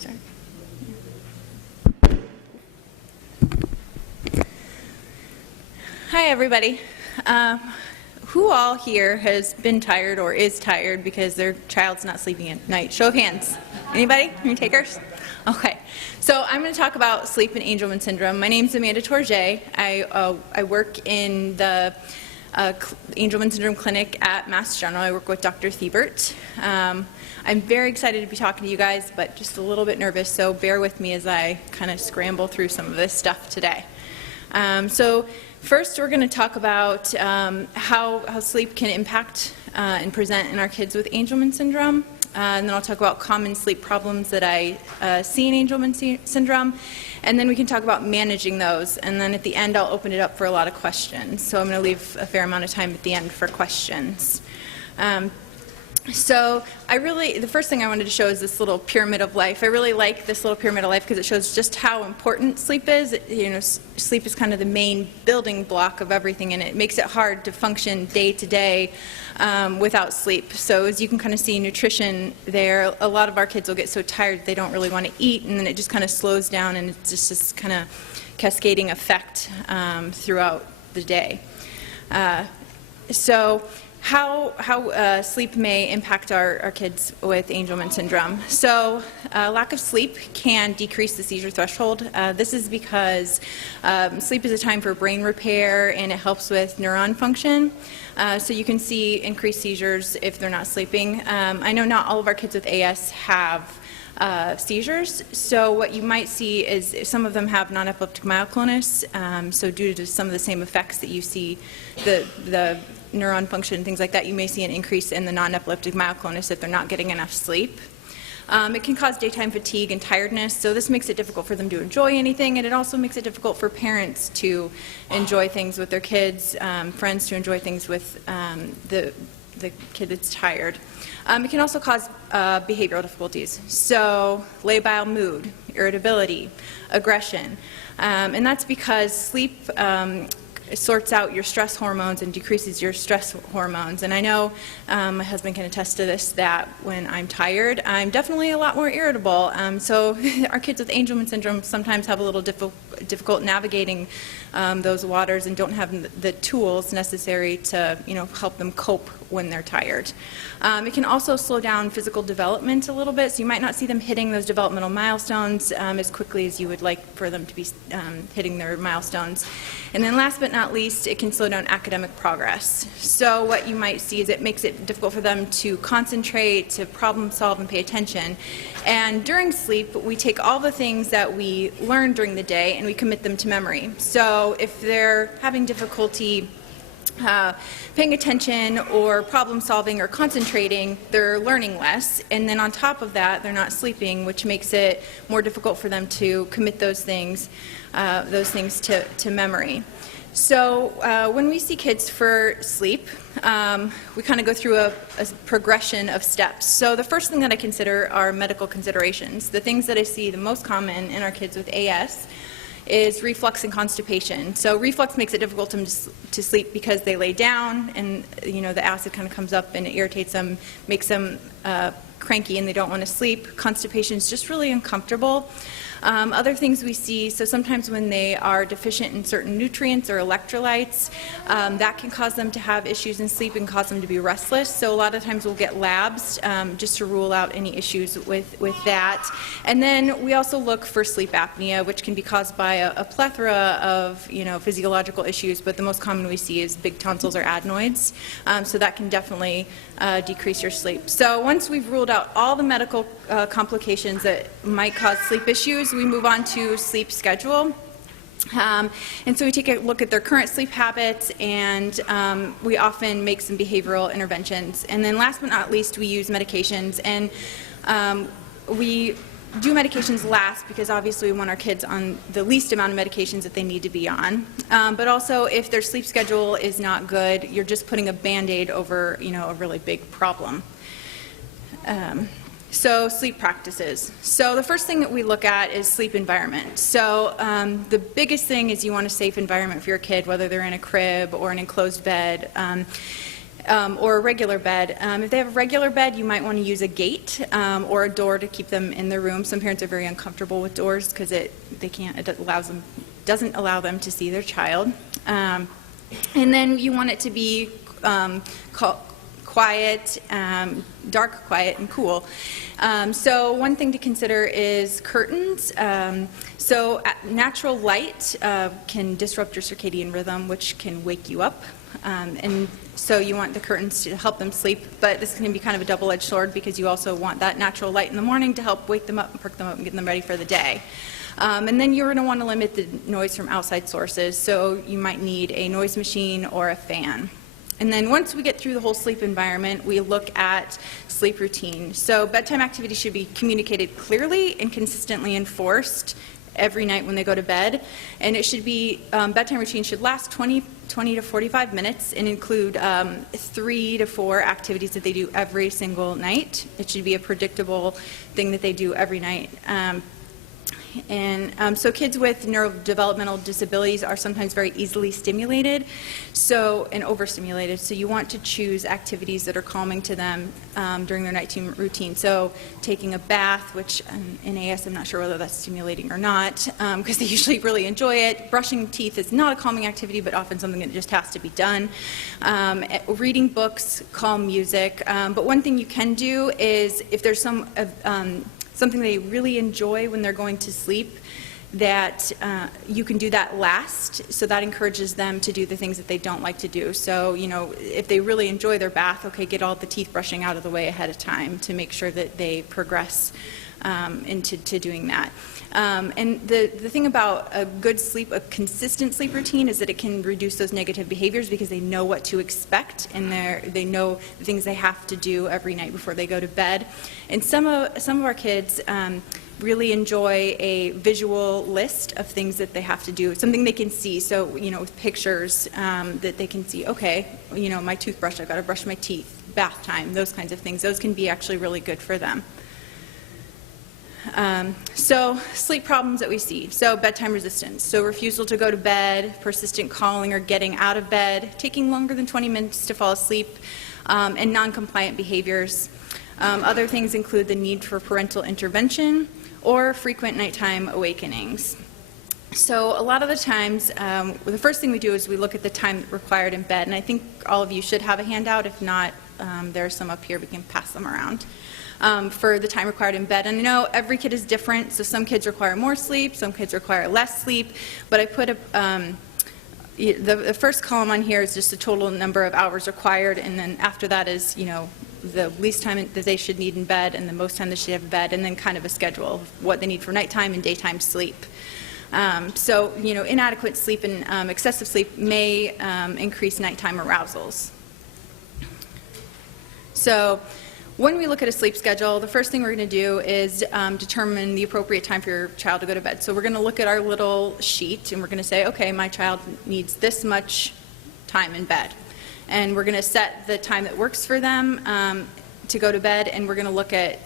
Sorry. Hi, everybody. Who all here has been tired or is tired because their child's not sleeping at night? Show of hands. Anybody? Any takers? Okay. So I'm going to talk about sleep and Angelman syndrome. My name's Amanda Tourget. I work in the Angelman syndrome clinic at Mass General. I work with Dr. Thiebert. I'm very excited to be talking to you guys, but just a little bit nervous, so bear with me as I kind of scramble through some of this stuff today. So first, we're going to talk about how sleep can impact and present in our kids with Angelman syndrome. And then I'll talk about common sleep problems that I see in Angelman syndrome. And then we can talk about managing those. And then at the end, I'll open it up for a lot of questions. So I'm going to leave a fair amount of time at the end for questions. So the first thing I wanted to show is this little pyramid of life. I really like this little pyramid of life because it shows just how important sleep is. Sleep is kind of the main building block of everything, and it makes it hard to function day to day without sleep. So as you can kind of see, nutrition there, a lot of our kids will get so tired they don't really want to eat, and then it just kind of slows down, and it's just this kind of cascading effect throughout the day. So how sleep may impact our kids with Angelman syndrome. So lack of sleep can decrease the seizure threshold. This is because sleep is a time for brain repair, and it helps with neuron function. So you can see increased seizures if they're not sleeping. I know not all of our kids with AS have seizures, so what you might see is some of them have non-epileptic myoclonus, so due to some of the same effects that you see, the neuron function and things like that, you may see an increase in the non-epileptic myoclonus if they're not getting enough sleep. It can cause daytime fatigue and tiredness, so this makes it difficult for them to enjoy anything, and it also makes it difficult for parents to enjoy things with their kids, friends to enjoy things with the kid that's tired. It can also cause behavioral difficulties, so labile mood, irritability, aggression, and that's because sleep sorts out your stress hormones and decreases your stress hormones. And I know my husband can attest to this, that when I'm tired, I'm definitely a lot more irritable. So our kids with Angelman syndrome sometimes have a little difficult navigating those waters and don't have the tools necessary to help them cope when they're tired. It can also slow down physical development a little bit, so you might not see them hitting those developmental milestones as quickly as you would like for them to be hitting their milestones. And then last but not least, it can slow down academic progress. So what you might see is it makes it difficult for them to concentrate, to problem solve, and pay attention. And during sleep, we take all the things that we learn during the day and we commit them to memory. So if they're having difficulty paying attention or problem solving or concentrating, they're learning less, and then on top of that they're not sleeping, which makes it more difficult for them to commit those things to memory. So when we see kids for sleep, we kind of go through a progression of steps. So the first thing that I consider are medical considerations. The things that I see the most common in our kids with AS is reflux and constipation. So reflux makes it difficult to sleep because they lay down, and the acid kind of comes up and it irritates them, makes them cranky, and they don't want to sleep. Constipation is just really uncomfortable. Other things we see, so sometimes when they are deficient in certain nutrients or electrolytes, that can cause them to have issues in sleep and cause them to be restless. So a lot of times we'll get labs just to rule out any issues with that. And then we also look for sleep apnea, which can be caused by a plethora of physiological issues, but the most common we see is big tonsils or adenoids. So that can definitely decrease your sleep. So once we've ruled out all the medical complications that might cause sleep issues, we move on to sleep schedule. And so we take a look at their current sleep habits, and we often make some behavioral interventions. And then last but not least, we use medications. And we do medications last because obviously we want our kids on the least amount of medications that they need to be on. But also, if their sleep schedule is not good, you're just putting a Band-Aid over a really big problem. So sleep practices. So the first thing that we look at is sleep environment. So the biggest thing is you want a safe environment for your kid, whether they're in a crib or an enclosed bed. or a regular bed. If they have a regular bed, you might want to use a gate or a door to keep them in their room. Some parents are very uncomfortable with doors because it doesn't allow them to see their child. And then you want it to be quiet, dark, quiet, and cool. So one thing to consider is curtains. So natural light can disrupt your circadian rhythm, which can wake you up. And so you want the curtains to help them sleep, but this can be kind of a double-edged sword because you also want that natural light in the morning to help wake them up and perk them up and get them ready for the day. And then you're going to want to limit the noise from outside sources, so you might need a noise machine or a fan. And then once we get through the whole sleep environment, we look at sleep routine. So bedtime activities should be communicated clearly and consistently enforced every night when they go to bed. And it should be, bedtime routine should last 20 to 45 minutes and include 3 to 4 activities that they do every single night. It should be a predictable thing that they do every night. So kids with neurodevelopmental disabilities are sometimes very easily stimulated and overstimulated. So you want to choose activities that are calming to them during their nighttime routine. So taking a bath, which in AS I'm not sure whether that's stimulating or not because they usually really enjoy it. Brushing teeth is not a calming activity, but often something that just has to be done. Reading books, calm music. But one thing you can do is if there's something they really enjoy when they're going to sleep, that you can do that last, so that encourages them to do the things that they don't like to do. So, if they really enjoy their bath, okay, get all the teeth brushing out of the way ahead of time to make sure that they progress into doing that. And the thing about a good sleep, a consistent sleep routine, is that it can reduce those negative behaviors because they know what to expect and they know the things they have to do every night before they go to bed. And some of our kids really enjoy a visual list of things that they have to do, something they can see. So, with pictures that they can see, okay, my toothbrush, I've got to brush my teeth, bath time, those kinds of things. Those can be actually really good for them. So sleep problems that we see. So bedtime resistance. So refusal to go to bed, persistent calling or getting out of bed, taking longer than 20 minutes to fall asleep, and non-compliant behaviors. Other things include the need for parental intervention or frequent nighttime awakenings. So a lot of the times, the first thing we do is we look at the time required in bed, and I think all of you should have a handout. If not, there are some up here. We can pass them around. For the time required in bed. And I know every kid is different, so some kids require more sleep, some kids require less sleep, but I put the first column on here is just the total number of hours required, and then after that is, the least time that they should need in bed and the most time they should have in bed, and then kind of a schedule of what they need for nighttime and daytime sleep. So, inadequate sleep and excessive sleep may increase nighttime arousals. So, when we look at a sleep schedule, the first thing we're going to do is determine the appropriate time for your child to go to bed. So we're going to look at our little sheet and we're going to say, okay, my child needs this much time in bed. And we're going to set the time that works for them to go to bed, and we're going to look at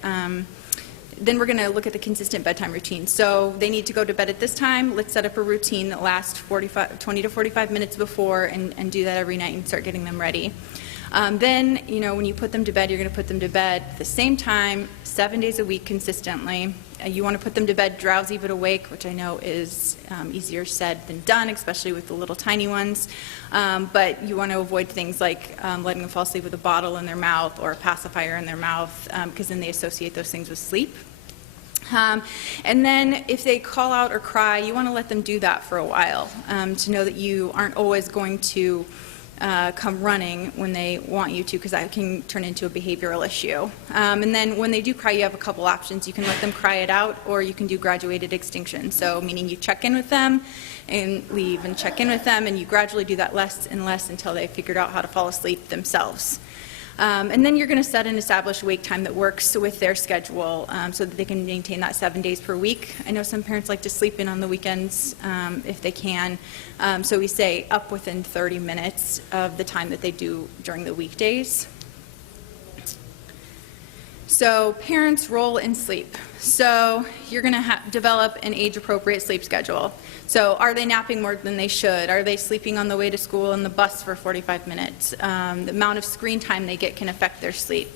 then we're going to look at the consistent bedtime routine. So they need to go to bed at this time. Let's set up a routine that lasts 20 to 45 minutes before and do that every night and start getting them ready. Then, when you put them to bed, you're going to put them to bed at the same time, 7 days a week consistently. You want to put them to bed drowsy but awake, which I know is easier said than done, especially with the little tiny ones. But you want to avoid things like letting them fall asleep with a bottle in their mouth or a pacifier in their mouth, because then they associate those things with sleep. And then if they call out or cry, you want to let them do that for a while, to know that you aren't always going to come running when they want you to, because that can turn into a behavioral issue. And then when they do cry, you have a couple options. You can let them cry it out, or you can do graduated extinction. So meaning you check in with them and leave and check in with them, and you gradually do that less and less until they figured out how to fall asleep themselves. And then you're going to set and establish wake time that works with their schedule, so that they can maintain that 7 days per week. I know some parents like to sleep in on the weekends if they can, so we say up within 30 minutes of the time that they do during the weekdays. So parents' role in sleep. So you're going to develop an age-appropriate sleep schedule. So are they napping more than they should? Are they sleeping on the way to school in the bus for 45 minutes? The amount of screen time they get can affect their sleep.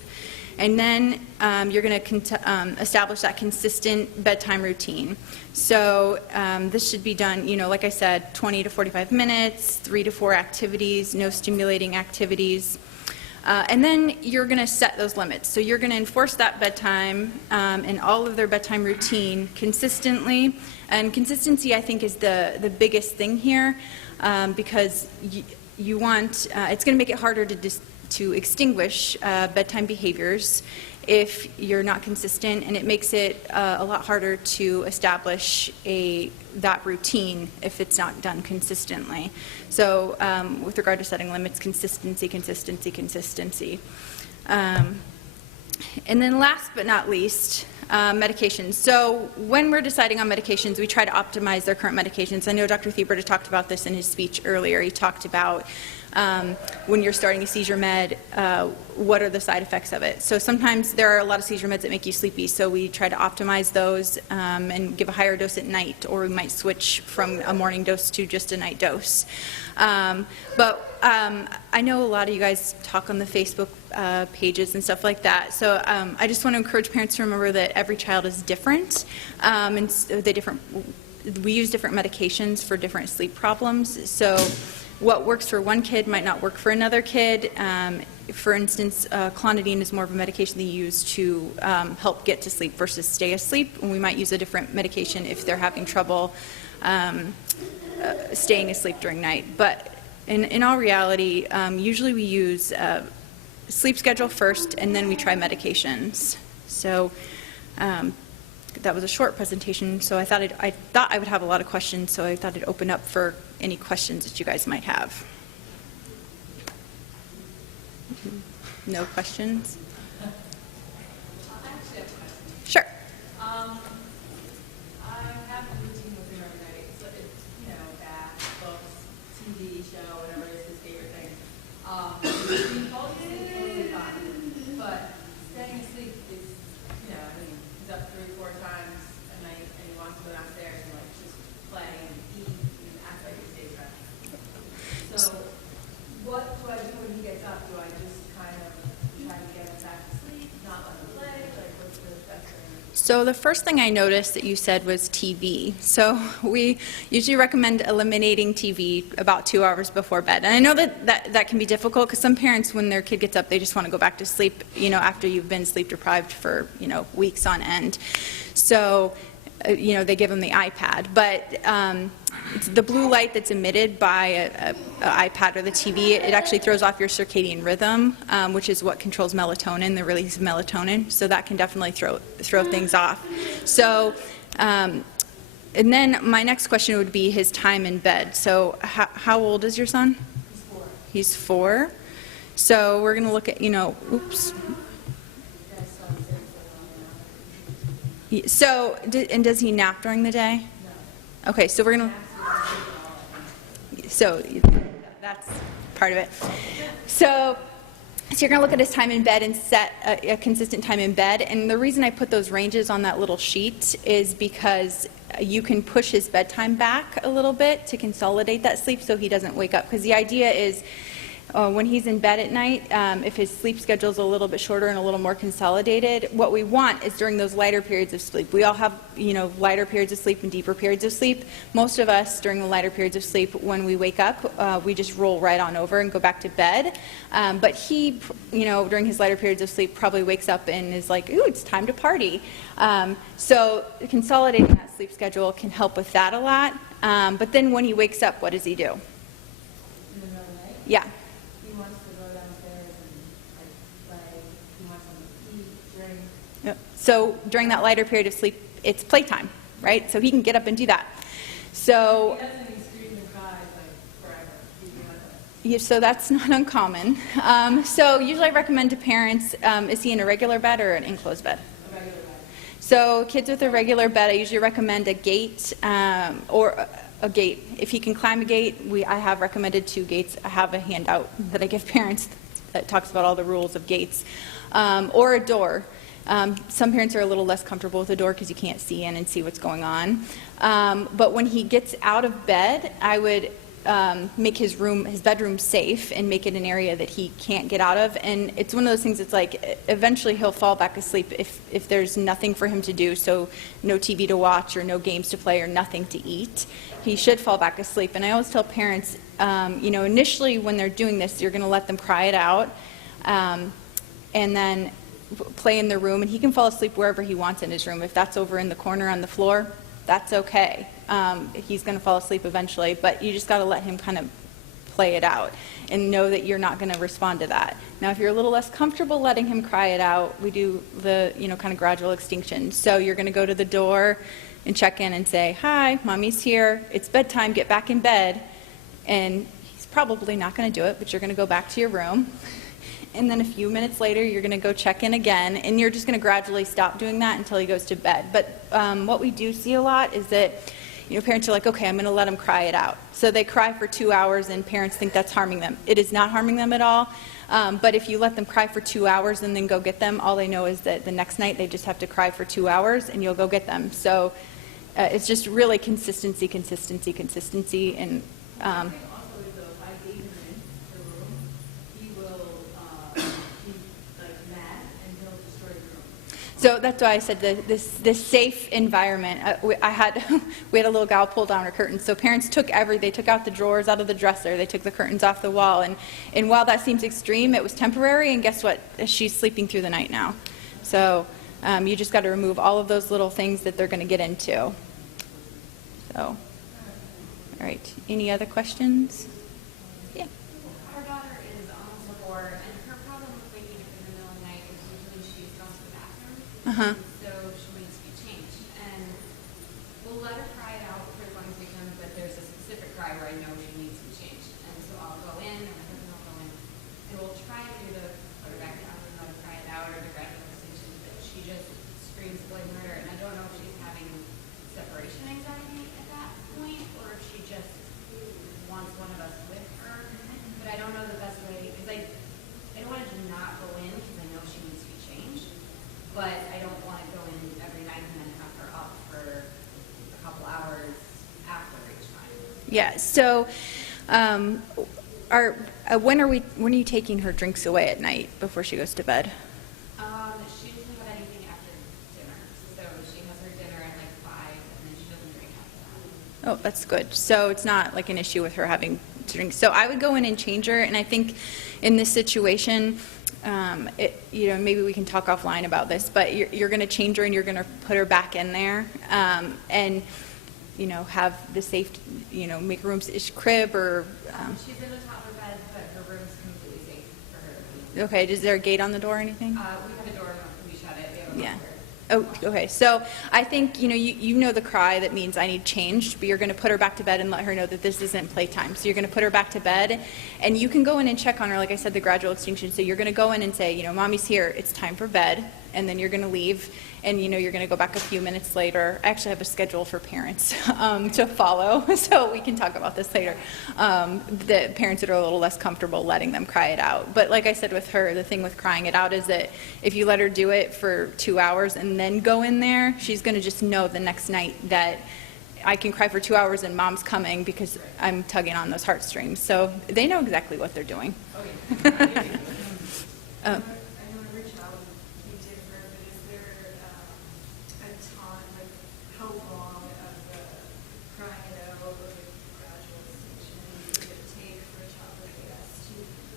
And then you're going to establish that consistent bedtime routine. So this should be done, like I said, 20 to 45 minutes, 3 to 4 activities, no stimulating activities. And then you're going to set those limits. So you're going to enforce that bedtime and all of their bedtime routine consistently. And consistency, I think, is the biggest thing here because you want, it's going to make it harder to extinguish bedtime behaviors if you're not consistent, and it makes it a lot harder to establish that routine if it's not done consistently. So with regard to setting limits, consistency, consistency, consistency. And then last but not least, medications. So when we're deciding on medications, we try to optimize their current medications. I know Dr. Thiebert talked about this in his speech earlier. He talked about when you're starting a seizure med, what are the side effects of it? So sometimes there are a lot of seizure meds that make you sleepy, so we try to optimize those and give a higher dose at night, or we might switch from a morning dose to just a night dose. But I know a lot of you guys talk on the Facebook pages and stuff like that, so I just want to encourage parents to remember that every child is different, and we use different medications for different sleep problems. So what works for one kid might not work for another kid. For instance, clonidine is more of a medication they use to help get to sleep versus stay asleep, and we might use a different medication if they're having trouble staying asleep during night. But in all reality, usually we use sleep schedule first, and then we try medications. So that was a short presentation, so I thought I would have a lot of questions, so I thought I'd open up for any questions that you guys might have. No questions? I actually have a question. Sure. I have a routine with him every night. So it's, bath, books, TV show, whatever is his favorite thing. He falls asleep totally fine. But staying asleep is, he's up 3 or 4 times a night and he wants to go downstairs and just play and eat and act like he stays up. So what do I do when he gets up? Do I just kind of try to get him back to sleep, not let him play? Like, what's the best thing? So the first thing I noticed that you said was TV. So we usually recommend eliminating TV about 2 hours before bed. And I know that can be difficult because some parents, when their kid gets up, they just want to go back to sleep, after you've been sleep deprived for, weeks on end. So, they give them the iPad. But it's the blue light that's emitted by an iPad or the TV, it actually throws off your circadian rhythm, which is what controls melatonin, the release of melatonin. So that can definitely throw things off. So, and then my next question would be his time in bed. So how old is your son? He's 4. He's 4. So we're going to look at, oops. So, and does he nap during the day? No. Okay, so we're going to... So that's part of it. So you're going to look at his time in bed and set a consistent time in bed. And the reason I put those ranges on that little sheet is because you can push his bedtime back a little bit to consolidate that sleep so he doesn't wake up. Because the idea is when he's in bed at night, if his sleep schedule is a little bit shorter and a little more consolidated, what we want is during those lighter periods of sleep. We all have, lighter periods of sleep and deeper periods of sleep. Most of us, during the lighter periods of sleep, when we wake up, we just roll right on over and go back to bed. But he, during his lighter periods of sleep, probably wakes up and is like, ooh, it's time to party. So consolidating that sleep schedule can help with that a lot. But then when he wakes up, what does he do? In the middle of the night? Yeah. He wants to go downstairs and play. He wants to eat, drink. Yep. So during that lighter period of sleep, it's playtime, right? So he can get up and do that. So He doesn't even scream and cry forever. so that's not uncommon. So usually I recommend to parents, is he in a regular bed or an enclosed bed? A regular bed. So kids with a regular bed, I usually recommend a gate or a gate. If he can climb a gate, I have recommended 2 gates. I have a handout that I give parents that talks about all the rules of gates. Or a door. Some parents are a little less comfortable with the door because you can't see in and see what's going on. But when he gets out of bed, I would make his bedroom safe and make it an area that he can't get out of. And it's one of those things, it's like eventually he'll fall back asleep if there's nothing for him to do, so no TV to watch or no games to play or nothing to eat. He should fall back asleep. And I always tell parents, initially when they're doing this, you're going to let them cry it out and then play in their room, and he can fall asleep wherever he wants in his room. If that's over in the corner on the floor, that's okay. He's going to fall asleep eventually, but you just got to let him kind of play it out and know that you're not going to respond to that. Now, if you're a little less comfortable letting him cry it out, we do the, kind of gradual extinction. So you're going to go to the door and check in and say, "Hi, mommy's here. It's bedtime. Get back in bed." And he's probably not going to do it, but you're going to go back to your room. And then a few minutes later, you're going to go check in again, and you're just going to gradually stop doing that until he goes to bed. But what we do see a lot is that, parents are like, "Okay, I'm going to let him cry it out." So they cry for 2 hours, and parents think that's harming them. It is not harming them at all. But if you let them cry for 2 hours and then go get them, all they know is that the next night they just have to cry for 2 hours, and you'll go get them. So it's just really consistency, and Also, if I gave him in the room, he will be like mad and he'll destroy the room. so that's why I said this safe environment. We had a little gal pull down her curtains. So parents they took out the drawers out of the dresser, they took the curtains off the wall, and while that seems extreme, it was temporary. And guess what? She's sleeping through the night now. So you just got to remove all of those little things that they're going to get into. So, all right. Any other questions? Yeah. Our daughter is almost 4, and her problem with waking up in the middle of the night is usually she goes to the bathroom, so she needs to be changed. And we'll let her cry it out for as long as we can, but there's a specific cry where I know she needs to be changed. And so I'll go in, or my husband will go in, and we'll try to do the put her back down and let her cry it out, or the gradual extinction, but she just screams bloody murder. And I don't know if she's having separation anxiety at that point, or if she just wants one of us with her. But I don't know the best way, because I don't want to just not go in because I know she needs to be changed, but I don't want to go in every night and then have her up for a couple hours after each time. Yeah. So, when are you taking her drinks away at night before she goes to bed? She doesn't have anything after dinner, so she has her dinner at like 5, and then she doesn't drink after that. Oh, that's good. So it's not like an issue with her having to drink. So I would go in and change her, and I think in this situation, maybe we can talk offline about this, but you're going to change her and you're going to put her back in there, and have the safe, make a room crib or. She's in a toddler bed, but her room's completely safe for her. Okay. Is there a gate on the door or anything? We have a door, we shut it. We have a Yeah. locker. Oh, okay. So I think, you know the cry that means I need changed, but you're going to put her back to bed and let her know that this isn't playtime. So you're going to put her back to bed, and you can go in and check on her, like I said, the gradual extinction. So you're going to go in and say, mommy's here, it's time for bed, and then you're going to leave, and you're going to go back a few minutes later. I actually have a schedule for parents to follow, so we can talk about this later. The parents that are a little less comfortable letting them cry it out. But like I said with her, the thing with crying it out is that if you let her do it for 2 hours and then go in there, she's going to just know the next night that I can cry for 2 hours and mom's coming because I'm tugging on those heartstrings. So they know exactly what they're doing. I know every child can be different, but is there a time, like how long of the crying it out or the gradual extinction would it take for a child like us to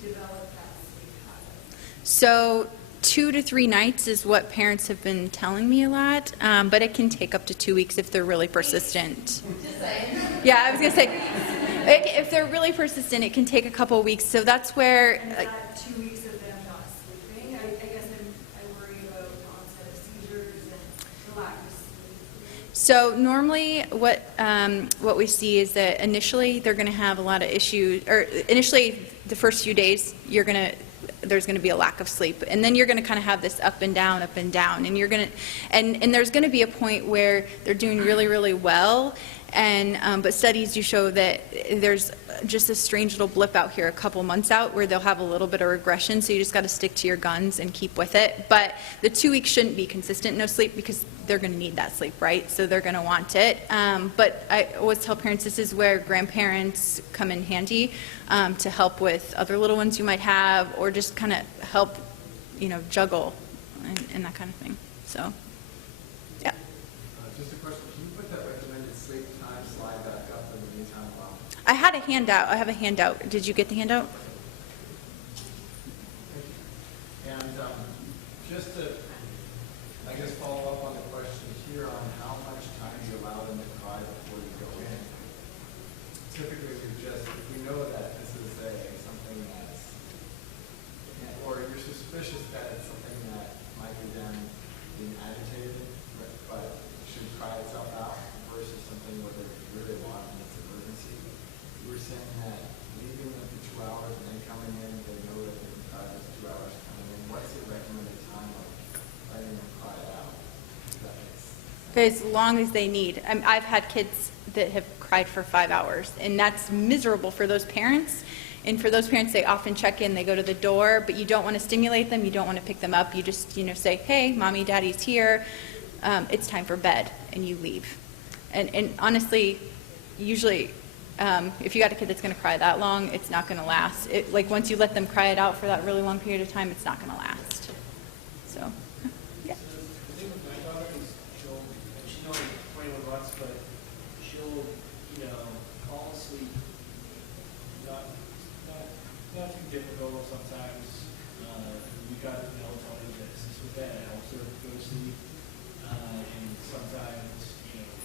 develop that sleep habit? So 2 to 3 nights is what parents have been telling me a lot, but it can take up to 2 weeks if they're really persistent. Yeah, I was going to say, if they're really persistent, it can take a couple of weeks. So that's where. And that 2 weeks of them not sleeping, I guess I worry about the onset of seizures and the lack of sleep. So normally what we see is that initially they're going to have a lot of issues, or initially the first few days there's going to be a lack of sleep, and then you're going to kind of have this up and down, and you're going to, and there's going to be a point where they're doing really, really well, and but studies do show that there's just a strange little blip out here a couple months out where they'll have a little bit of regression, so you just got to stick to your guns and keep with it. But the 2 weeks shouldn't be consistent no sleep because they're going to need that sleep, right? So they're going to want it. But I always tell parents this is where grandparents come in handy to help with other little ones you might have, or just kind of help, juggle and that kind of thing. So, yeah. Just a question, can you put that recommended sleep time slide back up in the meantime? I had a handout. I have a handout. Did you get the handout? And just to, I guess, follow up on the question here on how much time you allow them to cry before you go in. Typically, if we know that this is something that's, or you're suspicious that it's something that might be them being agitated, but should cry itself out versus something where they really want and it's an emergency. You were saying that leaving them for 2 hours and then coming in, they know that they can cry those 2 hours coming in. What's the recommended time of letting them cry it out? That makes sense. As long as they need. I've had kids that have cried for 5 hours, and that's miserable for those parents. And for those parents, they often check in, they go to the door, but you don't want to stimulate them, you don't want to pick them up. You just, say, hey, mommy, daddy's here, it's time for bed, and you leave. And honestly, usually, if you got a kid that's going to cry that long, it's not going to last. Once you let them cry it out for that really long period of time, it's not going to last. So, yeah. The thing with my daughter is she's only 21 months, but she'll, fall asleep. Not too difficult sometimes. We got melatonin that assists with that. It helps her go to sleep. And sometimes,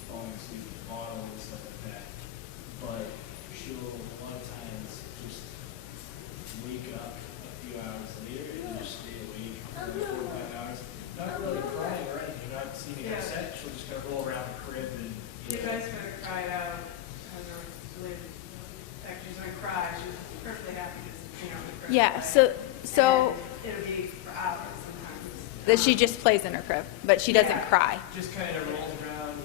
falling asleep with the bottle and stuff like that. But she'll a lot of times just wake up a few hours later and just stay awake for 4 or 5 hours. Not really crying or anything. You're not seeming upset. She'll just kind of roll around the crib and. You guys could have cried out. Actually, she's going to cry. She's perfectly happy just hang out in the crib. Yeah, so And it'll be for hours sometimes. that she just plays in her crib, but she doesn't Yeah. cry. Just kind of rolls around,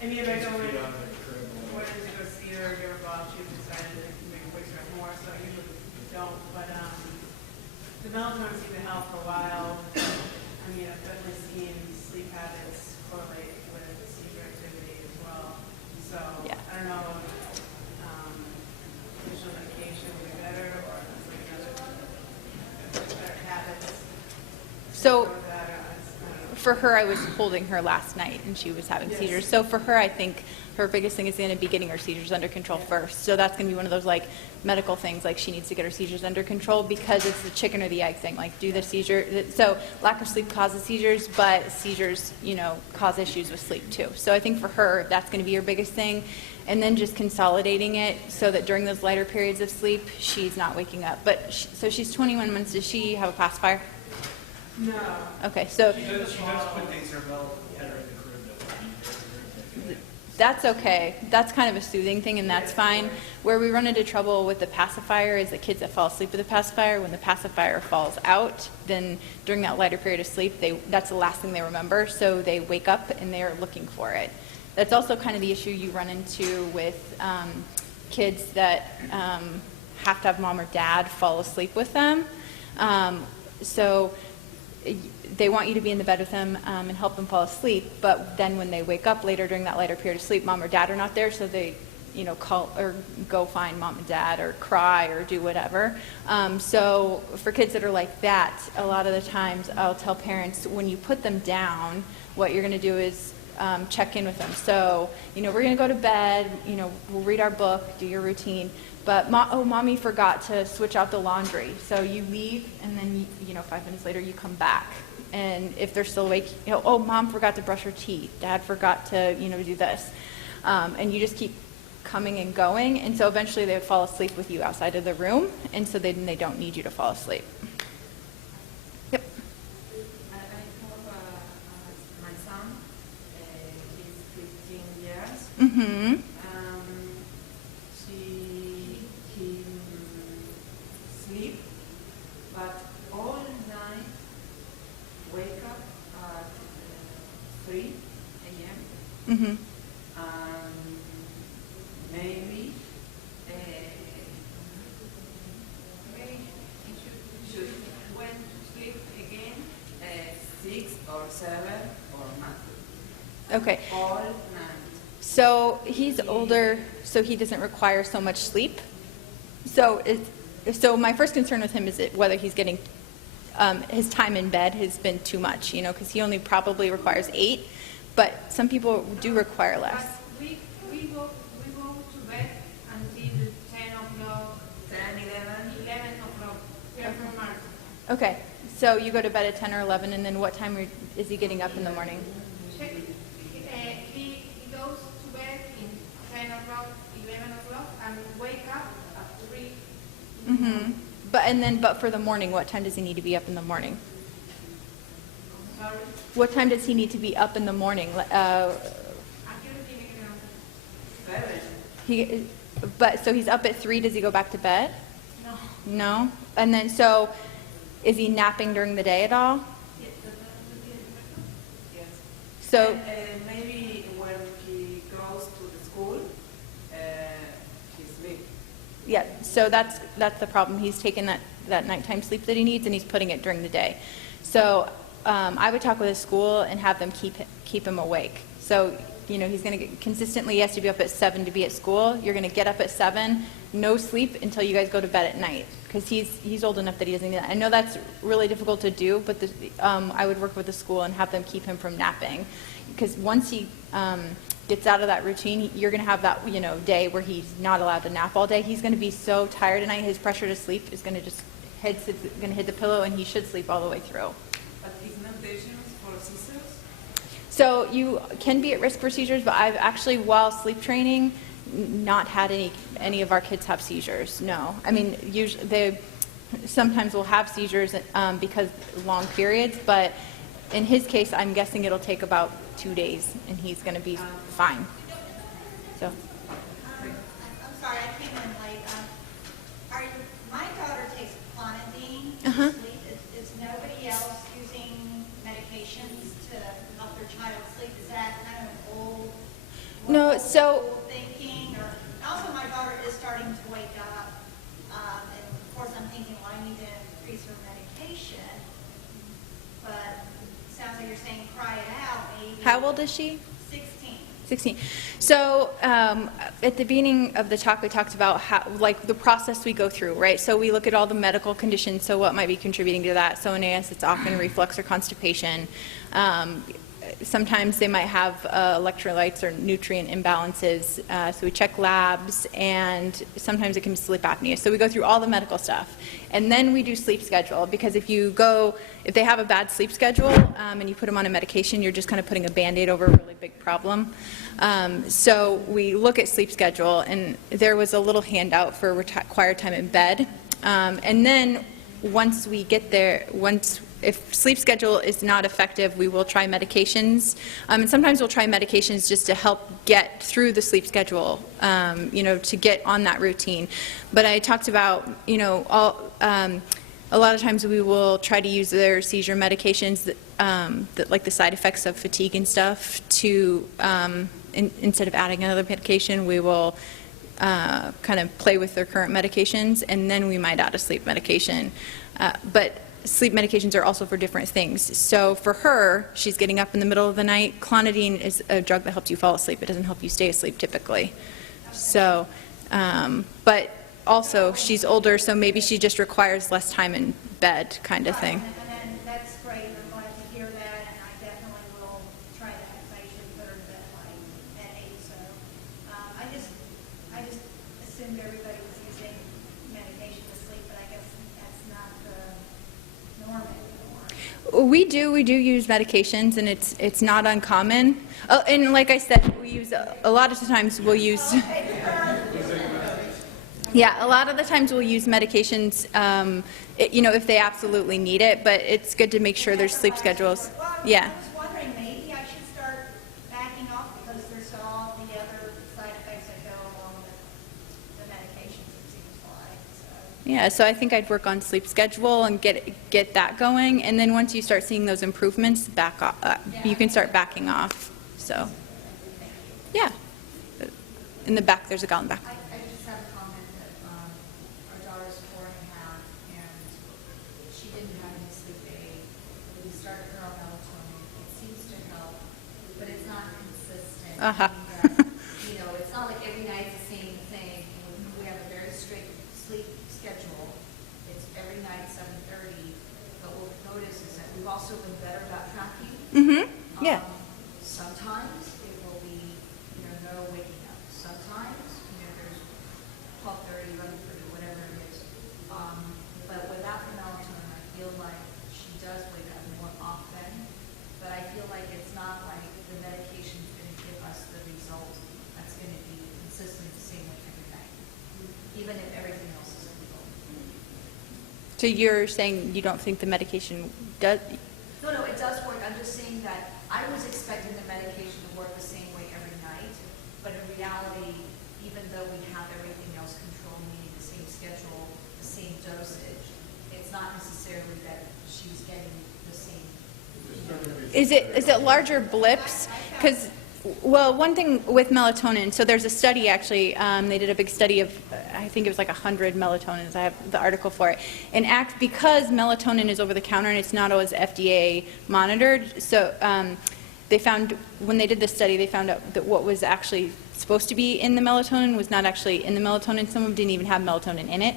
And if I keeps don't her feet on the crib. wanted to go see her or give her a ball, she decided to maybe wake her up more, so I usually don't. But the melatonin seemed to help for a while. I've definitely seen sleep habits correlate with seizure activity as well. So Yeah. I don't know if additional medication would be better, or it's like another better habits. So Or that, I don't know. for her, I was holding her last night, and she was having Yes. seizures. So for her, I think her biggest thing is going to be getting her seizures under control first. So that's going to be one of those medical things, she needs to get her seizures under control because it's the chicken or the egg thing. Do the seizure. So lack of sleep causes seizures, but seizures, cause issues with sleep too. So I think for her, that's going to be her biggest thing. And then just consolidating it so that during those lighter periods of sleep, she's not waking up. But so she's 21 months. Does she have a pacifier? No. Okay, so She does put things in her mouth, had her in the crib, though. that's okay. That's kind of a soothing thing, and that's fine. Where we run into trouble with the pacifier is the kids that fall asleep with the pacifier. When the pacifier falls out, then during that lighter period of sleep, that's the last thing they remember, so they wake up and they're looking for it. That's also kind of the issue you run into with kids that have to have mom or dad fall asleep with them. So they want you to be in the bed with them and help them fall asleep, but then when they wake up later during that lighter period of sleep, mom or dad are not there, so they call or go find mom and dad or cry or do whatever. So for kids that are like that, a lot of the times I'll tell parents, when you put them down, what you're going to do is check in with them. So, we're going to go to bed, we'll read our book, do your routine, but mommy forgot to switch out the laundry. So you leave, and then, 5 minutes later you come back. And if they're still awake, mom forgot to brush her teeth, dad forgot to, do this. And you just keep coming and going, and so eventually they would fall asleep with you outside of the room, and so then they don't need you to fall asleep. Yep. I have my son, he's 15 years. Mm-hmm. He sleep, but all night wake up at 3 a.m. Mm-hmm. Maybe Okay. All night. So he's older, so he doesn't require so much sleep. So my first concern with him is whether he's getting his time in bed has been too much, because he only probably requires 8, but some people do require less. But we go to bed until 10 o'clock, 11 o'clock. We are from Mars. Okay, so you go to bed at 10 or 11, and then what time is he getting up in the morning? He goes to bed in 10 o'clock, 11 o'clock, and wake up at 3. Mm-hmm. But for the morning, what time does he need to be up in the morning? Sorry. What time does he need to be up in the morning? ¿A qué hora tiene que levantarse? So he's up at 3. Does he go back to bed? No. No. And then is he napping during the day at all? Yes. So And maybe when he goes to the school, he sleeps. yeah. So that's the problem. He's taking that nighttime sleep that he needs, and he's putting it during the day. So I would talk with his school and have them keep him awake. So he's going to consistently, he has to be up at 7 to be at school. You're going to get up at 7, no sleep until you guys go to bed at night, because he's old enough that he doesn't need that. I know that's really difficult to do, but I would work with the school and have them keep him from napping, because once he gets out of that routine, you're going to have that day where he's not allowed to nap all day. He's going to be so tired at night, his pressure to sleep is going to just hit the pillow, and he should sleep all the way through. But is not dangerous for seizures? So you can be at risk for seizures, but I've actually, while sleep training, not had any of our kids have seizures. No, I mean, usually they sometimes will have seizures because long periods, but in his case, I'm guessing it'll take about 2 days, and he's going to be fine. So. I'm sorry, I came in late. My daughter takes clonidine Uh-huh. to sleep. Is nobody else using medications to help their child sleep? Is that kind of an old No, so- old thinking? Or also, my daughter is starting to wake up, and of course, I'm thinking, well, I need to increase her medication. But it sounds like you're saying cry it out, maybe. How old is she? 16. 16. So at the beginning of the talk, we talked about the process we go through, right? So we look at all the medical conditions, so what might be contributing to that. So in AS, it's often reflux or constipation. Sometimes they might have electrolytes or nutrient imbalances, so we check labs, and sometimes it can be sleep apnea. So we go through all the medical stuff. And then we do sleep schedule, because if they have a bad sleep schedule and you put them on a medication, you're just kind of putting a Band-Aid over a really big problem. So we look at sleep schedule, and there was a little handout for required time in bed. And then once we get there, if sleep schedule is not effective, we will try medications. And sometimes we'll try medications just to help get through the sleep schedule, to get on that routine. But I talked about, a lot of times we will try to use their seizure medications that like the side effects of fatigue and stuff to, instead of adding another medication, we will kind of play with their current medications, and then we might add a sleep medication. But sleep medications are also for different things. So for her, she's getting up in the middle of the night. Clonidine is a drug that helps you fall asleep. It doesn't help you stay asleep typically. So, but also she's older, so maybe she just requires less time in bed kind of thing. And then that's great. I'm glad to hear that, and I definitely will try that, because I usually put her to bed like at 8. So I just assumed everybody was using medication to sleep, but I guess that's not the norm anymore. We do use medications, and it's not uncommon. Oh, and like I said, we use a lot of the times we'll use. Yeah, a lot of the times we'll use medications, if they absolutely need it. But it's good to make sure there's sleep schedules. Yeah. I was wondering, maybe I should start backing off, because there's all the other side effects that go along with the medications, it seems like. So. Yeah, so I think I'd work on sleep schedule and get that going, and then once you start seeing those improvements, back off. You can start backing off. So, yeah. In the back, there's a gal in the back. I just have a comment that our daughter's 4 and a half, and she didn't have any sleep aid. We started her on melatonin. It seems to help, but it's not Uh-huh. You know, it's not like every night's the same thing. We have a very strict sleep schedule. It's every night 7:30. But what we've noticed is that we've also been better about tracking. Mm-hmm, yeah. Sometimes it will be, no waking up. Sometimes, there's 12:30, 11:30, whatever it is. But without the melatonin, I feel like she does wake up more often. But I feel like it's not like the medication's going to give us the result that's going to be consistent the same way every night, even if everything else is legal. So you're saying you don't think the medication does? No, it does work. I'm just saying that I was expecting the medication to work the same way every night, but in reality, even though we have everything else controlled, meaning the same schedule, the same dosage, it's not necessarily that she's getting the same. Is it larger blips? Because, well, one thing with melatonin, so there's a study actually, they did a big study of, I think it was like 100 melatonins, I have the article for it, and because melatonin is over the counter and it's not always FDA monitored, so they found, when they did this study, they found out that what was actually supposed to be in the melatonin was not actually in the melatonin. Some of them didn't even have melatonin in it.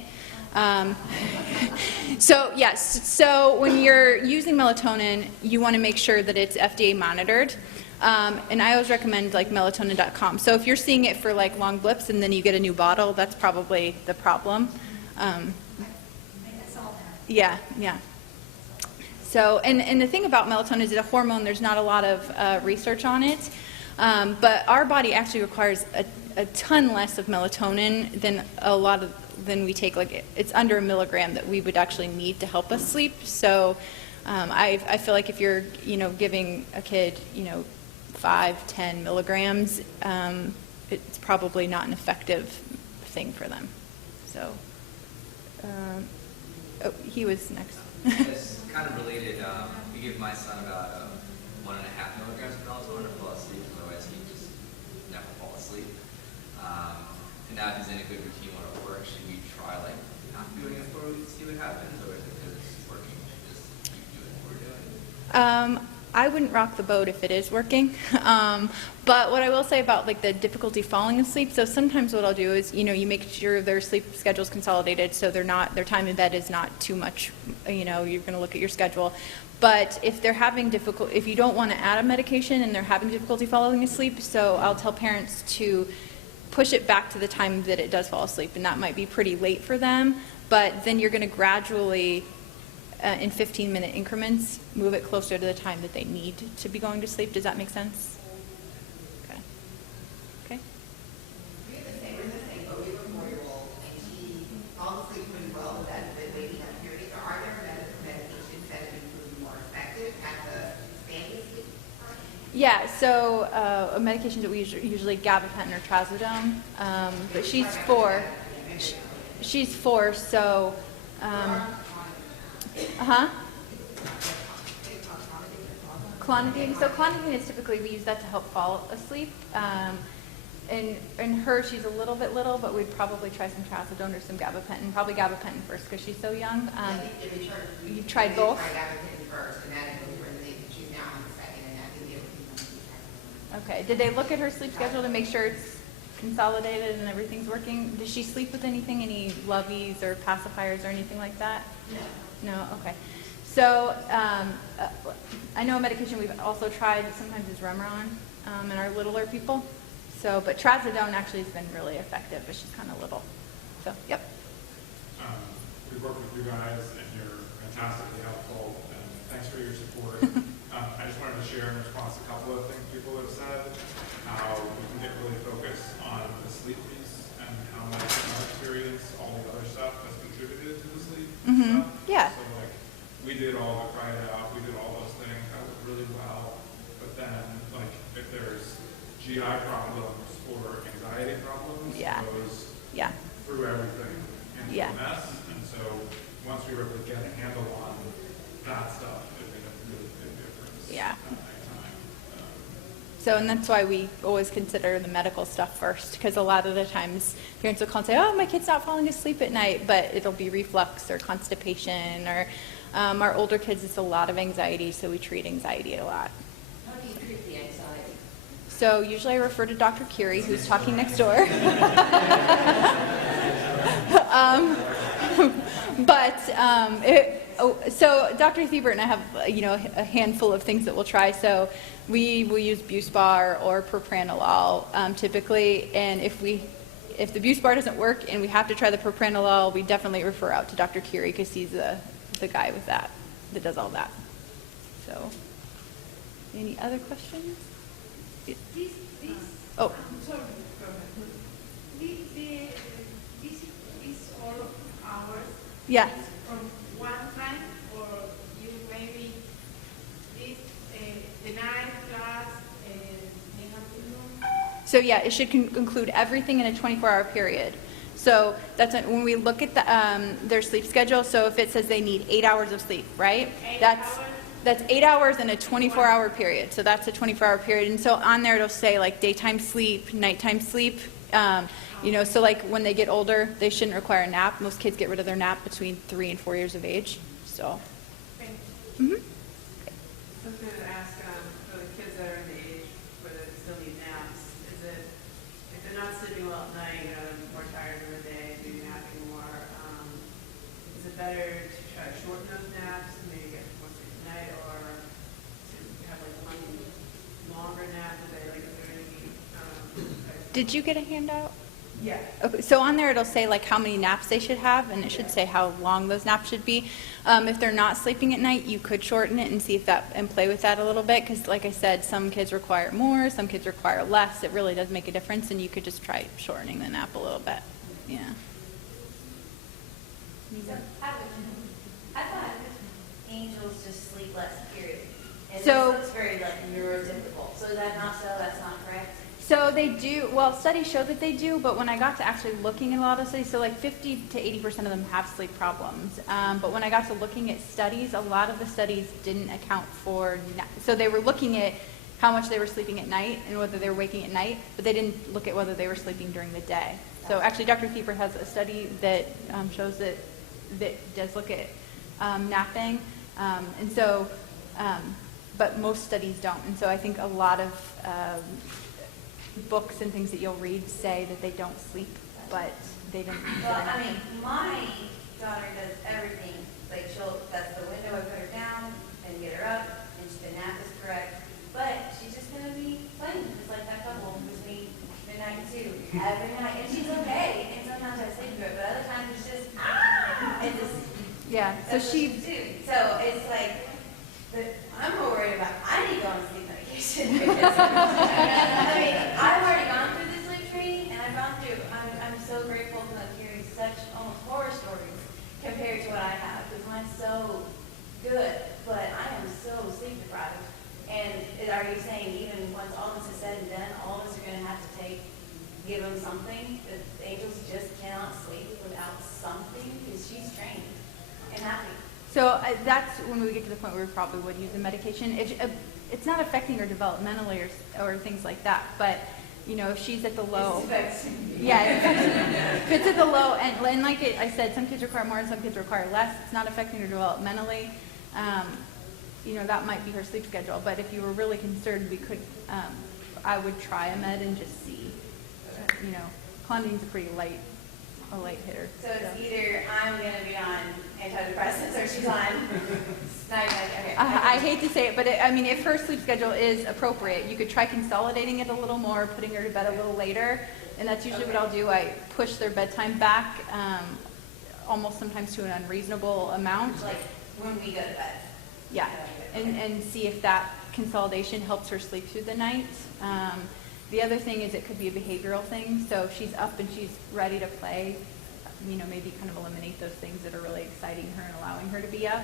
So yes, so when you're using melatonin, you want to make sure that it's FDA monitored. And I always recommend like melatonin.com. So if you're seeing it for like long blips and then you get a new bottle, that's probably the problem. Yeah. So, and the thing about melatonin is it's a hormone. There's not a lot of research on it. But our body actually requires a ton less of melatonin than we take. Like it's under a milligram that we would actually need to help us sleep. So I feel like if you're giving a kid 5-10 milligrams, it's probably not an effective thing for them. So he was next. It's kind of related. We give my son about 1.5 milligrams of melatonin to fall asleep, otherwise he just never fall asleep. And now if he's in a good routine when it works, should we try like not doing it for a week to see what happens, or is it because it's working, just keep doing what we're doing? I wouldn't rock the boat if it is working. But what I will say about like the difficulty falling asleep, so sometimes what I'll do is, you make sure their sleep schedule's consolidated so their time in bed is not too much, you're going to look at your schedule. But if they're having if you don't want to add a medication and they're having difficulty falling asleep, so I'll tell parents to push it back to the time that it does fall asleep, and that might be pretty late for them, but then you're going to gradually in 15-minute increments, move it closer to the time that they need to be going to sleep. Does that make sense? Okay. We're the same, but we have a 4-year-old, and she falls asleep pretty well with that waking up period. Are there medications that have been proven more effective at the expanded sleep part? Yeah, so medications that we usually gabapentin or trazodone, but she's 4. She's 4, so clonidine. So clonidine is typically, we use that to help fall asleep. And her, she's a little bit little, but we'd probably try some trazodone or some gabapentin. Probably gabapentin first because she's so young. You tried both? I tried gabapentin first, and that she's now on the second, and I think everything's Okay. Did they look at her sleep schedule to make sure it's consolidated and everything's working? Does she sleep with anything, any loveys or pacifiers or anything like that? No. Okay. So I know a medication we've also tried sometimes is Remeron in our littler people. So, but trazodone actually has been really effective, but she's kind of little. So, yep. We work with you guys, and you're fantastically helpful, and thanks for your support. I just wanted to share in response a couple of things people have said, how we can get really focused on the sleep piece and how much in our experience, all the other stuff has contributed to the sleep stuff. Yeah. So like, we did all the cry it out, we did all those things, that was really well, but then like, if there's GI problems or anxiety problems, those threw everything into a mess, and so once we were able to get a handle on that stuff, it made a really big difference at nighttime. So, and that's why we always consider the medical stuff first, because a lot of the times parents will call and say, oh, my kid's not falling asleep at night, but it'll be reflux or constipation, or our older kids, it's a lot of anxiety, so we treat anxiety a lot. How do you treat the anxiety? So usually I refer to Dr. Curie, who's talking next door. So Dr. Thiebert and I have, a handful of things that we'll try. So we will use Buspar or propranolol typically, and if the Buspar doesn't work and we have to try the propranolol, we definitely refer out to Dr. Curie because he's the guy with that does all that. So, any other questions? These Oh. sorry, go ahead. These all hours Yeah. from one time, or you maybe this the night class and the afternoon? So yeah, it should include everything in a 24-hour period. So that's when we look at their sleep schedule. So if it says they need 8 hours of sleep, right? That's 8 hours in a 24-hour period. So that's a 24-hour period. And so on there it'll say like daytime sleep, nighttime sleep. So like when they get older, they shouldn't require a nap. Most kids get rid of their nap between 3 and 4 years of age. So. Mm-hmm. I was going to ask, for the kids that are in the age where they still need naps, is it, if they're not sleeping well at night, more tired in the day, maybe napping more, is it better to try to shorten those naps, maybe get more sleep at night, or to have like one longer nap a day, like if they're going to need, Did you get a handout? yeah. Okay, so on there it'll say like how many naps they should have, and it should say how long those naps should be. If they're not sleeping at night, you could shorten it and see if and play with that a little bit, because like I said, some kids require more, some kids require less. It really does make a difference, and you could just try shortening the nap a little bit. Yeah. So, I thought angels just sleep less, period. And So- this looks very like neurotypical. So is that not so? That's not correct? So they do, well, studies show that they do, but when I got to actually looking at a lot of studies, so like 50 to 80% of them have sleep problems. But when I got to looking at studies, a lot of the studies didn't account for, so they were looking at how much they were sleeping at night and whether they were waking at night, but they didn't look at whether they were sleeping during the day. So actually Dr. Thiebert has a study that shows that does look at napping. But most studies don't. And so I think a lot of books and things that you'll read say that they don't sleep, but they didn't. Well, I mean, my daughter does everything. Like that's the window, I put her down and get her up, and the nap is correct. But she's just going to be playing, just like that couple between midnight and 2 every night. And she's okay. And sometimes I sleep through it, but other times it's just, and just, Yeah, so that's what she, she's doing. So it's like, I'm more worried about, I need to go on sleep medication. Because, I mean, I've already gone through the sleep training, and I'm so grateful to have hearing such almost horror stories compared to what I have, because mine's so good, but I am so sleep deprived. And are you saying even once all this is said and done, all of us are going to have to give them something? The angels just cannot sleep without something, because she's trained and happy. so that's when we get to the point where we probably would use the medication. It's not affecting her developmentally or things like that, but if she's at the low, if it's at the low end, and like I said, some kids require more and some kids require less. It's not affecting her developmentally. That might be her sleep schedule. But if you were really concerned, I would try a med and just see. Clonidinine's a pretty light hitter. So it's either I'm going to be on antidepressants or she's on okay. I hate to say it, but if her sleep schedule is appropriate, you could try consolidating it a little more, putting her to bed a little later, and that's usually what I'll do. I push their bedtime back, almost sometimes to an unreasonable amount. Like when we go to bed. Yeah, and see if that consolidation helps her sleep through the night. The other thing is it could be a behavioral thing. So if she's up and she's ready to play, maybe kind of eliminate those things that are really exciting her and allowing her to be up.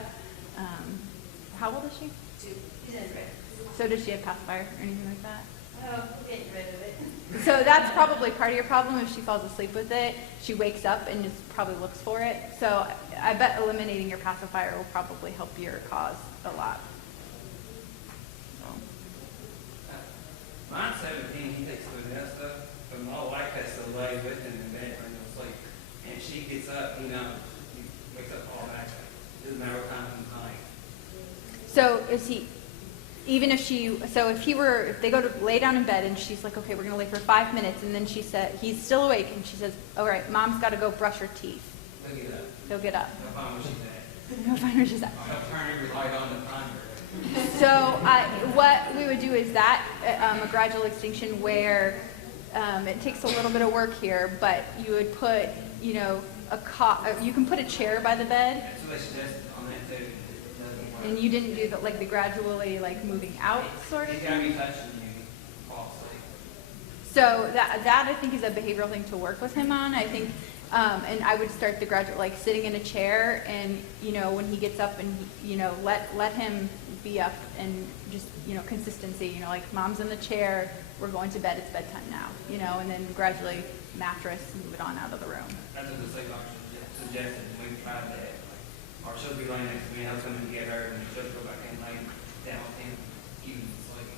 How old is she? 2. She's in bed. So does she have pacifier or anything like that? Oh, we're getting rid of it. So that's probably part of your problem. If she falls asleep with it, she wakes up and just probably looks for it. So I bet eliminating your pacifier will probably help your cause a lot. Mine's 17, he takes the that stuff, but my wife has to lay with him in bed when he'll sleep. And she gets up, he wakes up all back. Doesn't matter what time of night. So is he? even if if they go to lay down in bed and she's like, okay, we're gonna lay for 5 minutes, and then he's still awake, and she says, all right, mom's gotta go brush her teeth. They'll get up. He'll get up. They'll find what she's at. He'll find where she's at. I'll turn every light on to find her. So what we would do is that a gradual extinction where it takes a little bit of work here, but you would put, you know, you can put a chair by the bed, That's what they suggested on that too. It doesn't work. and you didn't do the gradually moving out sort of It's gotta thing. be touching you, fall asleep. So that I think is a behavioral thing to work with him on. I think, and I would start the gradual, sitting in a chair, and you know, when he gets up, and you know, let him be up, and just, you know, consistency. You know, like, mom's in the chair, we're going to bed, it's bedtime now. You know, and then gradually mattress, move it on out of the room. That's what the sleep doctor suggested, and we tried that. Or she'll be laying next to me, I was coming to get her, and she'll go back and lay down with him, even sleep.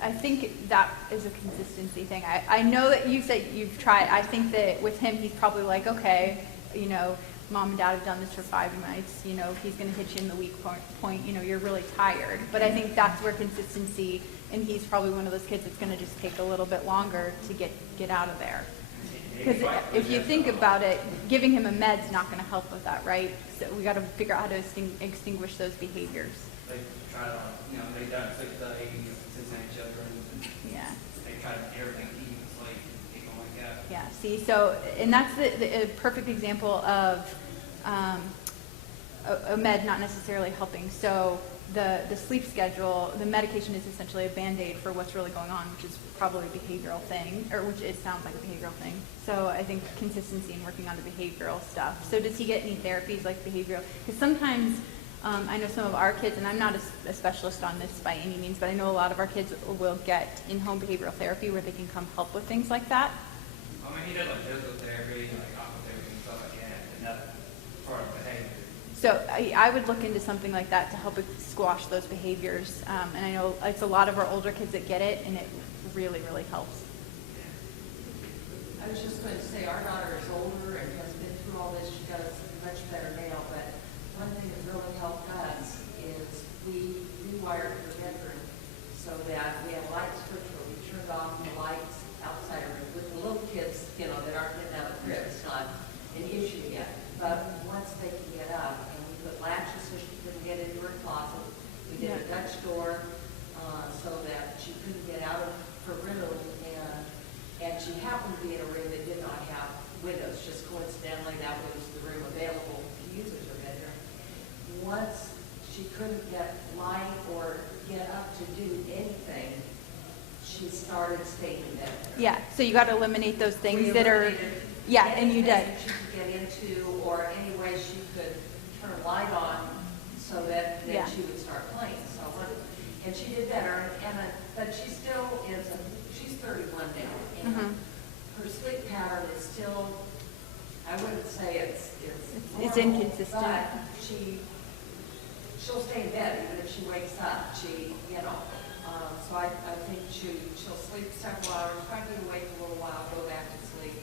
I think that is a consistency thing. I know that you said you've tried. I think that with him, he's probably like, okay, you know, mom and dad have done this for 5 nights. You know, he's going to hit you in the weak point. You know, you're really tired. But I think that's where consistency, and he's probably one of those kids that's going to just take a little bit longer to get out of there. Because if you think about it, giving him a med's not going to help with that, right? So we got to figure out how to extinguish those behaviors. They tried on, you know, they done 6 days, Cincinnati Children's, and Yeah. they tried everything, even sleep, keep going wake up. Yeah, see, so, and that's the perfect example of a med not necessarily helping. So the sleep schedule, the medication is essentially a Band-Aid for what's really going on, which is probably a behavioral thing, or which it sounds like a behavioral thing. So I think consistency in working on the behavioral stuff. So does he get any therapies like behavioral? Because sometimes, I know some of our kids, and I'm not a specialist on this by any means, but I know a lot of our kids will get in-home behavioral therapy where they can come help with things like that. I mean, he does like physical therapy, like aqua therapy and stuff like that, and that's part of behavior. So I would look into something like that to help squash those behaviors. And I know it's a lot of our older kids that get it, and it really, really helps. I was just going to say, our daughter is older and has been through all this. She does much better now, but one thing that really helped us is we rewired her bedroom so that we had light switch where we turned off the lights outside her room. With the little kids, you know, that aren't getting out of the crib, it's not an issue yet. But once they can get up, and we put latches so she couldn't get into her closet. We did a Dutch door so that she couldn't get out of her room, and she happened to be in a room that did not have windows. Just coincidentally, that was the room available to use as her bedroom. Once she couldn't get light or get up to do anything, she started staying in bed. Yeah, so you got to eliminate those things We that are, eliminated yeah, and you did. anything that she could get into, or any way she could turn a light on so that then Yeah. she would start playing. So, and she did better, but she still is, she's 31 now, and Mhm. her sleep pattern is still, I wouldn't say it's It's normal, inconsistent. but she'll stay in bed even if she wakes up. You know, so I think she'll sleep several hours, try to get awake a little while, go back to sleep.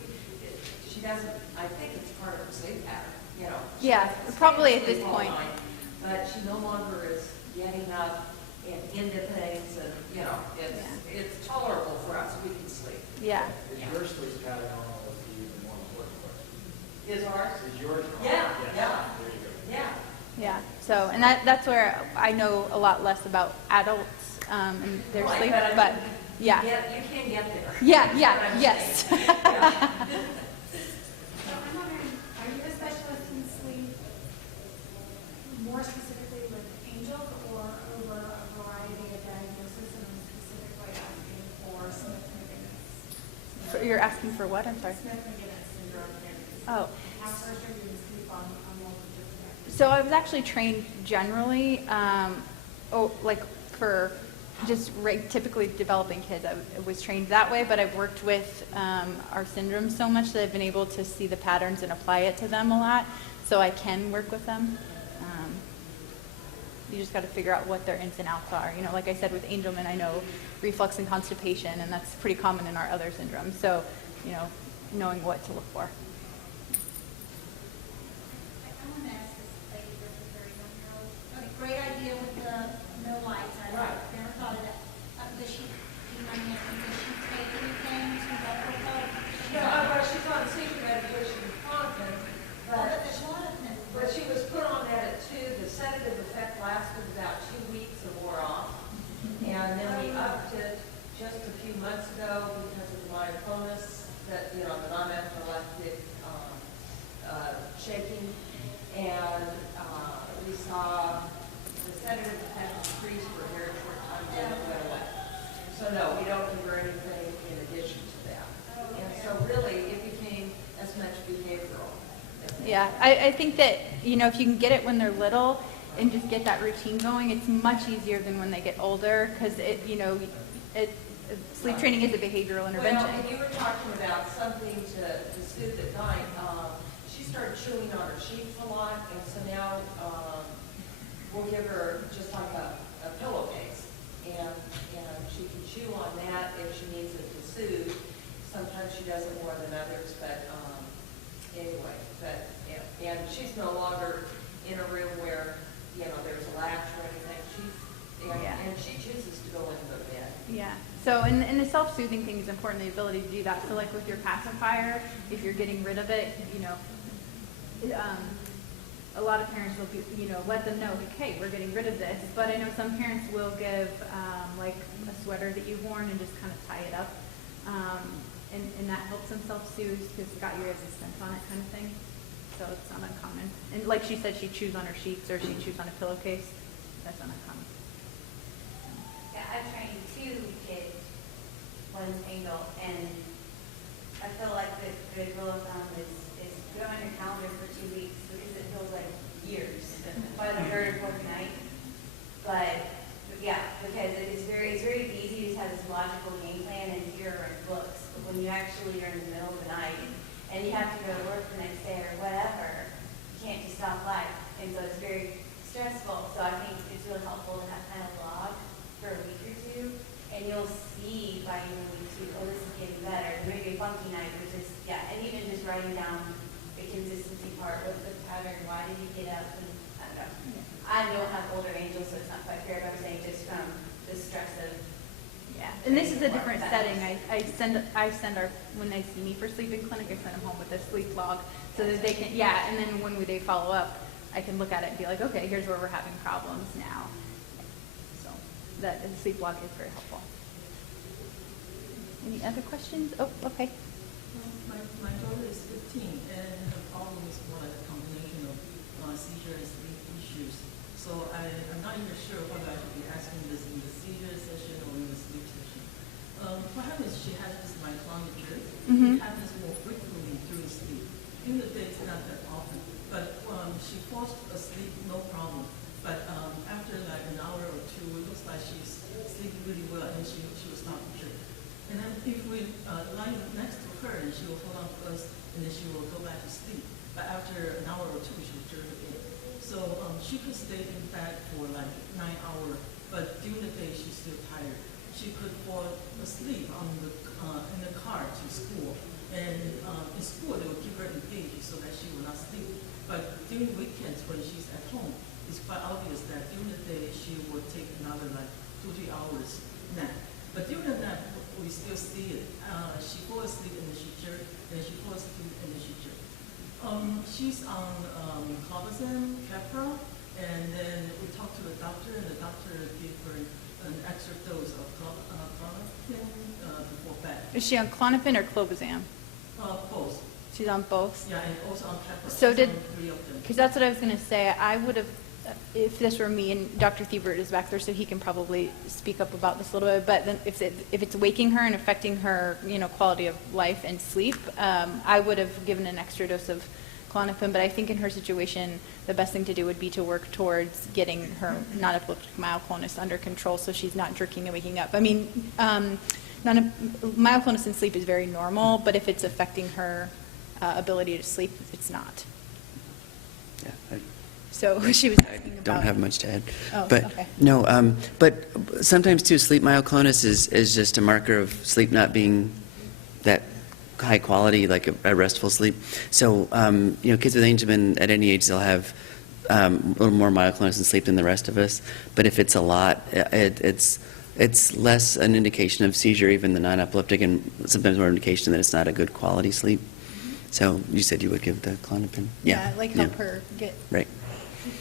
She doesn't, I think it's part of her sleep pattern, you know. She Yeah, doesn't stay probably at asleep this all point. night, but she no longer is getting up and into things, and, you know, it's tolerable for us. We can sleep. Yeah. Is your sleep pattern normal is the even more important question. Is ours? Is yours normal? Yeah, Yes. yeah. There you go. Yeah. Yeah, so, and that's where I know a lot less about adults and their Right, sleep, I mean, but, yeah. You can get there. Yeah, That's yeah, what I'm yes. saying. Yeah. So I'm wondering, are you a specialist in sleep more specifically with angels or over a variety of diagnoses, and I'm specifically asking for Smith-Magenis? You're asking for what? I'm sorry. Smith-Magenis syndrome parents. Oh. How first are you in sleep on multiple different areas? So I was actually trained generally, for just typically developing kids. I was trained that way, but I've worked with our syndromes so much that I've been able to see the patterns and apply it to them a lot, so I can work with them. You just got to figure out what their ins and outs are. You know, like I said, with Angelman, I know reflux and constipation, and that's pretty common in our other syndromes. So, you know, knowing what to look for. I want to ask this lady with the 31-year-old. Okay, great idea with the no lights. I Right. shaking, and we saw the sedative effect increase for a very short time, then it went away. So no, we don't give her anything in addition to that. And so really, it became as much behavioral. Yeah, I think that, if you can get it when they're little and just get that routine going, it's much easier than when they get older, because sleep training is a behavioral intervention. Well, and you were talking about something to soothe at night. She started chewing on her sheets a lot, and so now we'll give her just like a pillowcase, and she can chew on that if she needs it to soothe. Sometimes she does it more than others, but anyway, and she's no longer in a room where, there's a latch or anything. And she chooses to go into the bed. Yeah. So, and the self-soothing thing is important, the ability to do that. So, like with your pacifier, if you're getting rid of it, a lot of parents will be, let them know, like, hey, we're getting rid of this. But I know some parents will give, like, a sweater that you've worn and just kind of tie it up. And that helps them self-soothe because it's got your scent on it kind of thing. So it's not uncommon. And like she said, she chews on her sheets or she chews on a pillowcase. That's not uncommon. Yeah, I've trained 2 kids, one single, and I feel like the good rule of thumb is put on your calendar for 2 weeks because it feels like years by the 3rd or 4th night. But yeah, because it's very easy to have this logical game plan and here are books. But when you actually are in the middle of the night and you have to go to work the next day or whatever, you can't just stop life. And so it's very stressful. So I think it's really helpful to have kind of log for a week or 2, and you'll see by week 2, oh, this is getting better. There may be a funky night, but just, and even just writing down the consistency part, what's the pattern, why did you get up, and I don't know. I don't have older angels, so it's not quite fair, but I'm saying just from the stress of. Yeah, and this is a different setting. I send our, when they see me for sleeping clinic, I send them home with a sleep log so that they can, and then when they follow up, I can look at it and be like, okay, here's where we're having problems now. So the sleep log is very helpful. Any other questions? Oh, okay. My daughter is 15, and her problem is more like a combination of seizure and sleep issues. So I'm not even sure whether I should be asking this in the seizure session or in the sleep session. What happens is she has this myoclonic jerk. It happens more frequently during sleep. In the day, it's not that often. But she falls asleep, no problem. But after like an hour or 2, it looks like she's sleeping really well, and she will start to jerk. And then if we lie next to her, and she will hold on to us, and then she will go back to sleep. But after an hour or 2, she will jerk again. So she could stay in bed for like 9 hours, but during the day she's still tired. She could fall asleep in the car to school, and in school they will keep her engaged so that she will not sleep. But during weekends when she's at home, it's quite obvious that during the day she will take another like 2-3 hours nap. But during the nap, we still see it. She falls asleep and then she jerks, then she falls asleep and then she jerks. She's on clobazam, Keppra, and then we talked to the doctor, and the doctor gave her an extra dose of clonopin before bed. Is she on Klonopin or Clobazam? Both. She's on both? Yeah, and also on Keppra. So She's did, on 3 of them. because that's what I was going to say, I would have, if this were me, and Dr. Thiebert is back there, so he can probably speak up about this a little bit, but then if it's waking her and affecting her, quality of life and sleep, I would have given an extra dose of Klonopin, but I think in her situation, the best thing to do would be to work towards getting her non-epileptic myoclonus under control so she's not jerking and waking up. I mean, myoclonus in sleep is very normal, but if it's affecting her ability to sleep, it's not. Yeah. So she was asking about. I don't have much to add. Oh, but okay. no, but sometimes too, sleep myoclonus is just a marker of sleep not being that high quality, like a restful sleep. So, kids with Angelman at any age, they'll have a little more myoclonus in sleep than the rest of us. But if it's a lot, it's less an indication of seizure, even the non-epileptic, and sometimes more indication that it's not a good quality sleep. So you said you would give the Klonopin? Yeah, help her get right.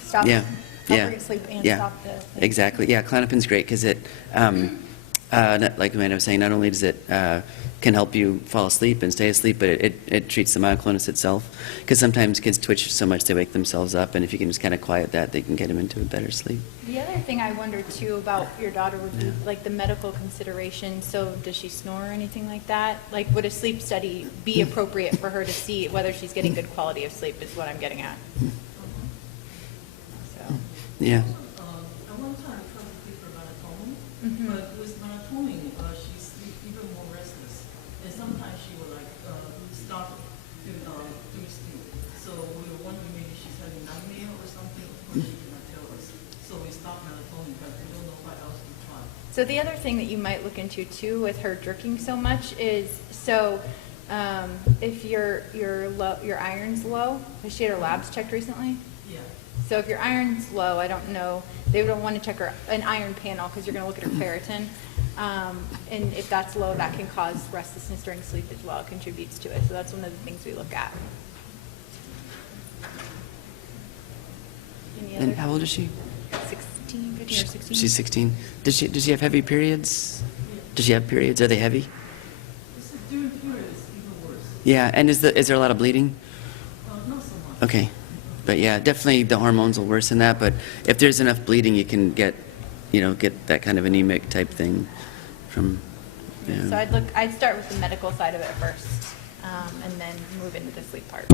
Stop. Yeah. Help her get sleep and stop the. Exactly. Yeah, Klonopin's great because it Like Amanda was saying, not only does it can help you fall asleep and stay asleep, but it treats the myoclonus itself. Because sometimes kids twitch so much they wake themselves up, and if you can just kind of quiet that, they can get them into a better sleep. The other thing I wonder too about your daughter would be like the medical consideration. So does she snore or anything like that? Like would a sleep study be appropriate for her to see whether she's getting good quality of sleep is what I'm getting at. So. Yeah. At one time, I tried to give her melatonin, Mhm. but with melatonin, she's even more restless. And sometimes she will stop doing sleep. So we were wondering maybe she's having apnea or something. Of course, she cannot tell us. So we stopped melatonin, but we don't know what else we tried. So the other thing that you might look into too with her drinking so much is if your iron's low, has she had her labs checked recently? Yeah. So if your iron's low, I don't know, they would want to check an iron panel because you're going to look at her ferritin. And if that's low, that can cause restlessness during sleep as well. It contributes to it. So that's one of the things we look at. Any And other? how old is she? 16, 15 or 16? She's 16. Does she have heavy periods? Does she have periods? Are they heavy? During periods, even worse. Yeah, and is there a lot of bleeding? Not so much. Okay. But yeah, definitely the hormones will worsen that, but if there's enough bleeding, you can get that kind of anemic type thing from, yeah. So I'd start with the medical side of it first, and then move into the sleep part.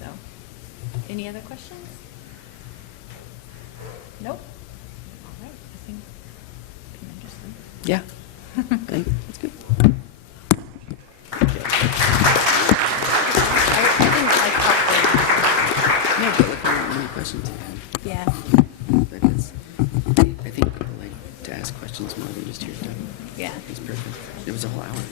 So, any other questions? Nope. All right, I think, can I just leave? Yeah. That's good. I didn't like talk No, but look how many questions you had. Yeah. But I think people like to ask questions more than just hear stuff. Yeah. It's perfect. It was a whole hour.